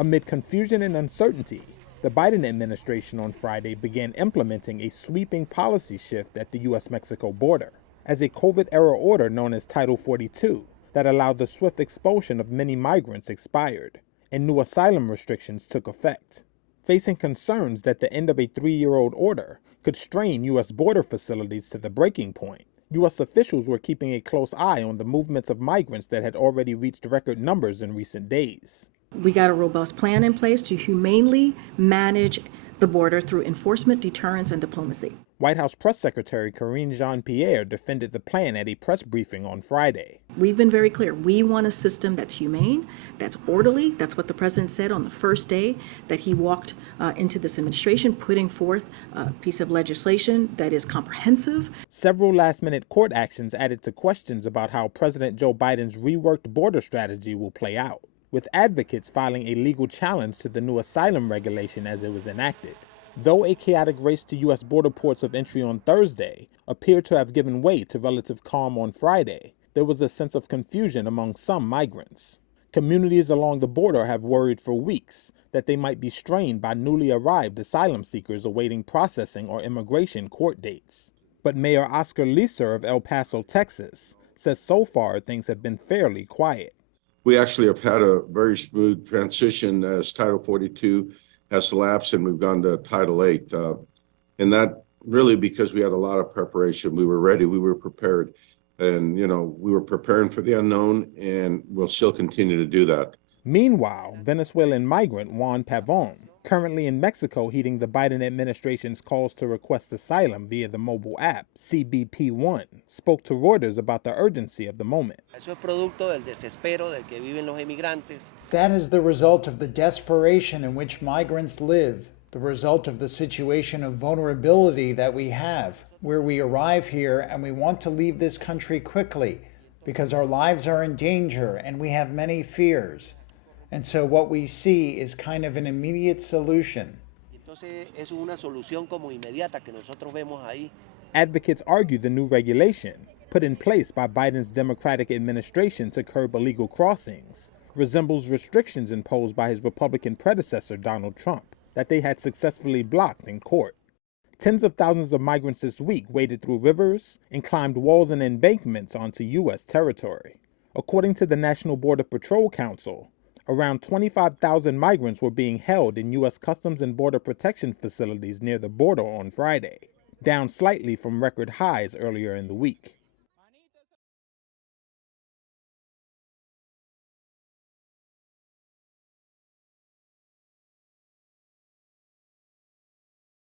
Amid confusion and uncertainty, the Biden administration on Friday began implementing a sweeping policy shift at the U.S. Mexico border, as a COVID-era order known as Title 42 that allowed the swift expulsion of many migrants expired, and new asylum restrictions took effect. Facing concerns that the end of a 3-year-old order could strain U.S. border facilities to the breaking point, U.S. officials were keeping a close eye on the movements of migrants that had already reached record numbers in recent days. We got a robust plan in place to humanely manage the border through enforcement, deterrence, and diplomacy. White House Press Secretary Karine Jean-Pierre defended the plan at a press briefing on Friday. We've been very clear. We want a system that's humane, that's orderly. That's what the president said on the first day that he walked into this administration, putting forth a piece of legislation that is comprehensive. Several last-minute court actions added to questions about how President Joe Biden's reworked border strategy will play out, with advocates filing a legal challenge to the new asylum regulation as it was enacted. Though a chaotic race to U.S. border ports of entry on Thursday appeared to have given way to relative calm on Friday, there was a sense of confusion among some migrants. Communities along the border have worried for weeks that they might be strained by newly arrived asylum seekers awaiting processing or immigration court dates. But Mayor Oscar Leeser of El Paso, Texas, says so far things have been fairly quiet. We actually have had a very smooth transition as Title 42 has elapsed and we've gone to Title 8. And that really because we had a lot of preparation. We were ready, we were prepared. And, we were preparing for the unknown and we'll still continue to do that. Meanwhile, Venezuelan migrant Juan Pavon, currently in Mexico heeding the Biden administration's calls to request asylum via the mobile app CBP1, spoke to Reuters about the urgency of the moment. That is the result of the desperation in which migrants live, the result of the situation of vulnerability that we have, where we arrive here and we want to leave this country quickly because our lives are in danger and we have many fears. And so what we see is kind of an immediate solution. Advocates argue the new regulation, put in place by Biden's Democratic administration to curb illegal crossings, resembles restrictions imposed by his Republican predecessor Donald Trump that they had successfully blocked in court. Tens of thousands of migrants this week waded through rivers and climbed walls and embankments onto U.S. territory. According to the National Border Patrol Council, around 25,000 migrants were being held in U.S. Customs and Border Protection facilities near the border on Friday, down slightly from record highs earlier in the week.